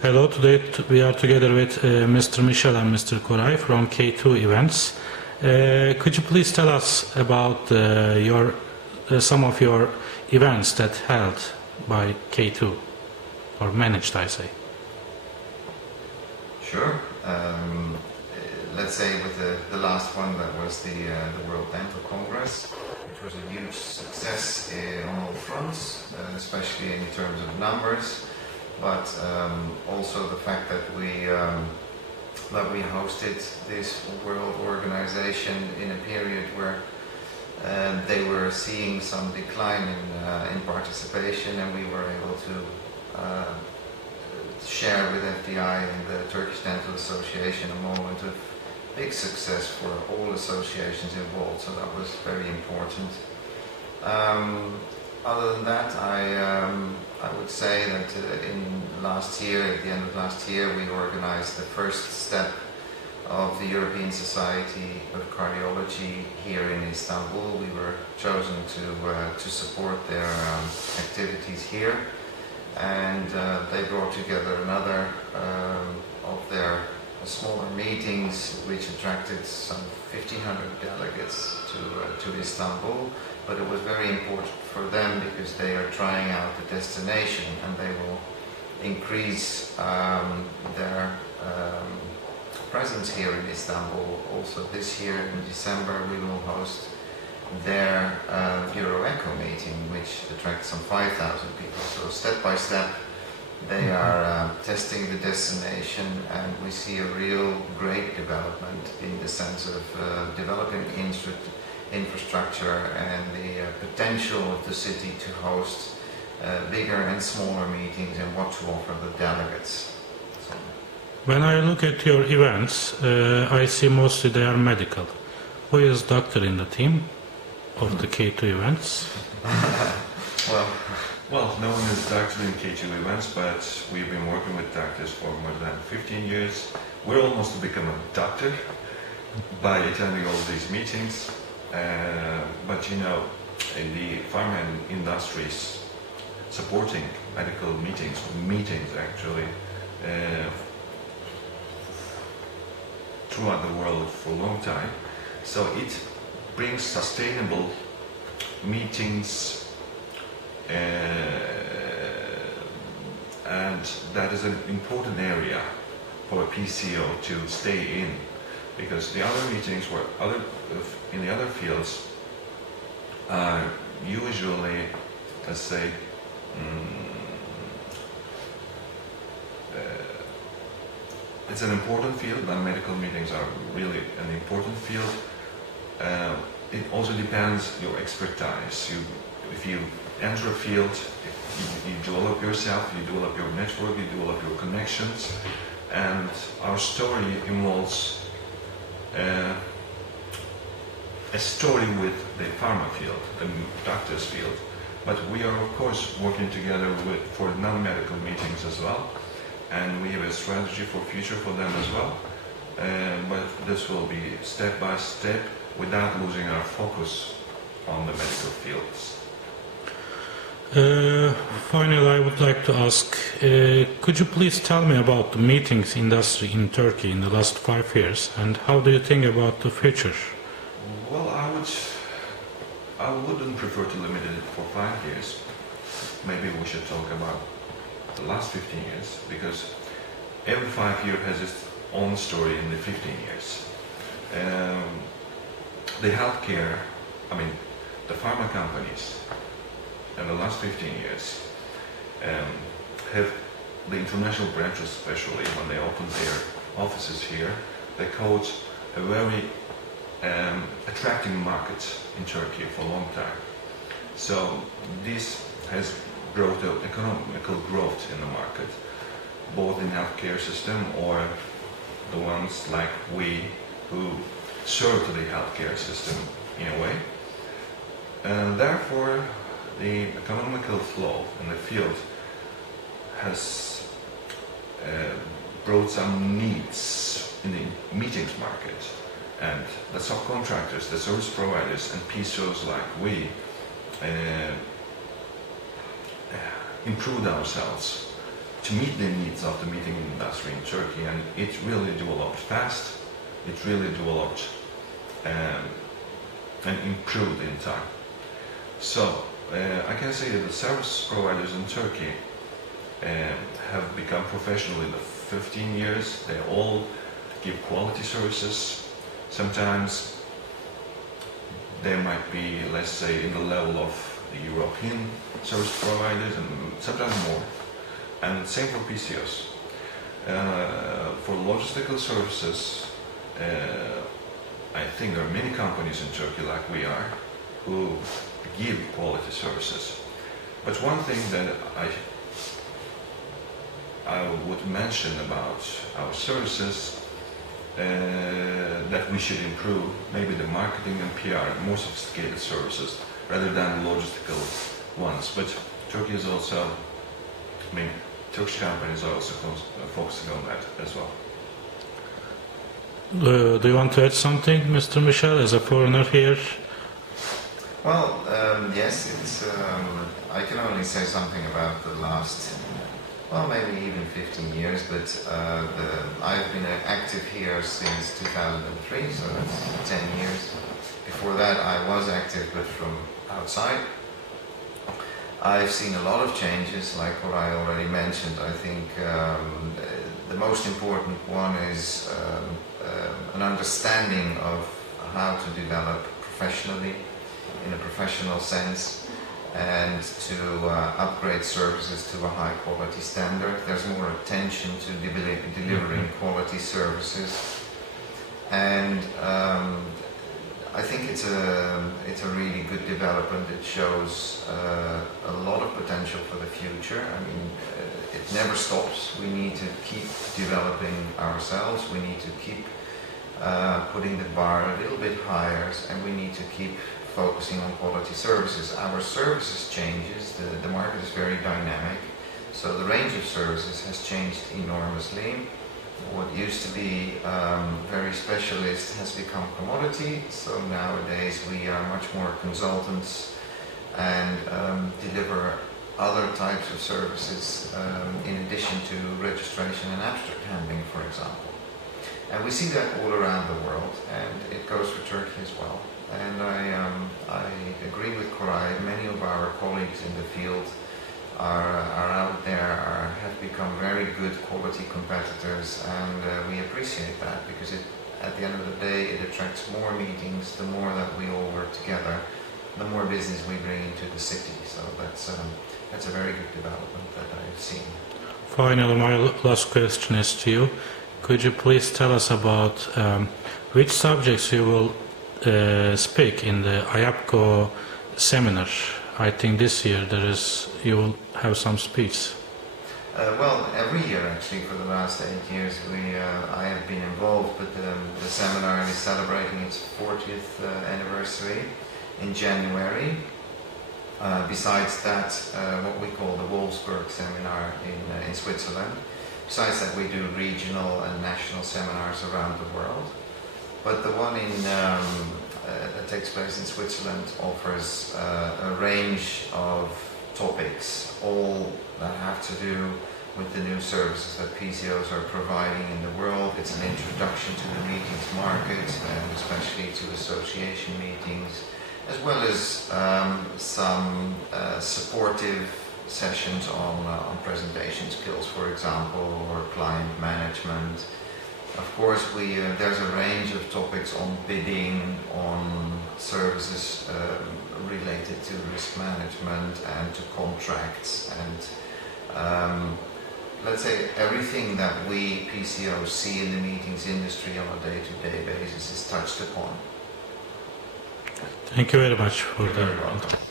Hello, today we are together with Mr. Michel and Mr. Koray from K2 Events. Could you please tell us about some of your events that held by K2, or managed, I say? Sure. Let's say with the last one, that was the World Dental Congress, which was a huge success on all fronts, especially in terms of numbers, but also the fact that we hosted this world organization in a period where they were seeing some decline in participation, and we were able to share with FDI and the Turkish Dental Association a moment of big success for all associations involved, so that was very important. Other than that, I would say that at the end of last year, we organized the first step of the European Society of Cardiology here in Istanbul. We were chosen to support their activities here, and they brought together another of their smaller meetings, which attracted some 1,500 delegates to Istanbul. But it was very important for them because they are trying out the destination, and they will increase their presence here in Istanbul. Also this year in December we will host their Euro-Echo meeting, which attracts some 5,000 people. So step by step they are testing the destination, and we see a real great development in the sense of developing infrastructure and the potential of the city to host bigger and smaller meetings, and what to offer the delegates. So. When I look at your events, I see mostly they are medical. Who is doctor in the team of the K2 events? Well, no one is doctor in K2 events, but we've been working with doctors for more than 15 years. We're almost to become a doctor by attending all these meetings. But you know, in the pharma industries supporting medical meetings actually throughout the world for a long time. So it brings sustainable meetings, and that is an important area for a PCO to stay in, because the other meetings in the other fields are usually, let's say, it's an important field, and medical meetings are really an important field. It also depends your expertise. If you enter a field, you develop yourself, you develop your network, you develop your connections, and our story involves a story with the pharma field, the doctor's field, but we are of course working together for non-medical meetings as well, and we have a strategy for future for them as well, but this will be step by step without losing our focus on the medical fields. Finally, I would like to ask, could you please tell me about the meetings industry in Turkey in the last 5 years, and how do you think about the future? Well, I wouldn't prefer to limit it for 5 years. Maybe we should talk about the last 15 years, because every 5 years has its own story in the 15 years. The healthcare, the pharma companies, in the last 15 years have the international branches, especially when they opened their offices here, they caught a very attracting market in Turkey for a long time. So this has brought an economical growth in the market, both in healthcare system or the ones like we who serve to the healthcare system in a way. And therefore, the economical flow in the field has brought some needs in the meetings market, and the subcontractors, the service providers and PCOs like we improved ourselves to meet the needs of the meeting industry in Turkey, and it really developed fast. It really developed and improved in time. So I can say that the service providers in Turkey have become professional in the 15 years. They all give quality services. Sometimes they might be, let's say, in the level of the European service providers, and sometimes more. And same for PCOs. For logistical services, I think there are many companies in Turkey like we are who give quality services. But one thing that I would mention about our services that we should improve, maybe the marketing and PR, more sophisticated services rather than logistical ones. But Turkey is also, I mean, Turkish companies are also focusing on that as well. Do you want to add something, Mr. Michel, as a foreigner here? Well, yes, it's, I can only say something about the last, well, maybe even 15 years, but I've been active here since 2003, so that's 10 years. Before that, I was active, but from outside. I've seen a lot of changes, like what I already mentioned. I think the most important one is an understanding of how to develop professionally, in a professional sense, and to upgrade services to a high quality standard. There's more attention to delivering quality services, and I think it's a really good development. It shows a lot of potential for the future. I mean, it never stops. We need to keep developing ourselves. We need to keep putting the bar a little bit higher, and we need to keep focusing on quality services. Our services changes. The market is very dynamic, so the range of services has changed enormously. What used to be very specialist has become commodity, so nowadays we are much more consultants and deliver other types of services in addition to registration and abstract handling, for example. And we see that all around the world, and it goes for Turkey as well. And I agree with Koray. Many of our colleagues in the field are out there, have become very good quality competitors, and we appreciate that, because at the end of the day it attracts more meetings. The more that we all work together, the more business we bring into the city. So that's a very good development that I've seen. Finally, my last question is to you. Could you please tell us about which subjects you will speak in the IAPCO seminar? I think this year you will have some speech. Well, every year actually for the last 8 years I have been involved, but the seminar is celebrating its 40th anniversary in January. Besides that, what we call the Wolfsburg seminar in Switzerland. Besides that, we do regional and national seminars around the world. But the one that takes place in Switzerland offers a range of topics, all that have to do with the new services that PCOs are providing in the world. It's an introduction to the meetings market, and especially to association meetings, as well as some supportive sessions on presentation skills, for example, or client management. Of course, there's a range of topics on bidding, on services related to risk management and to contracts, and let's say everything that we PCOs see in the meetings industry on a day-to-day basis is touched upon. Thank you very much for that.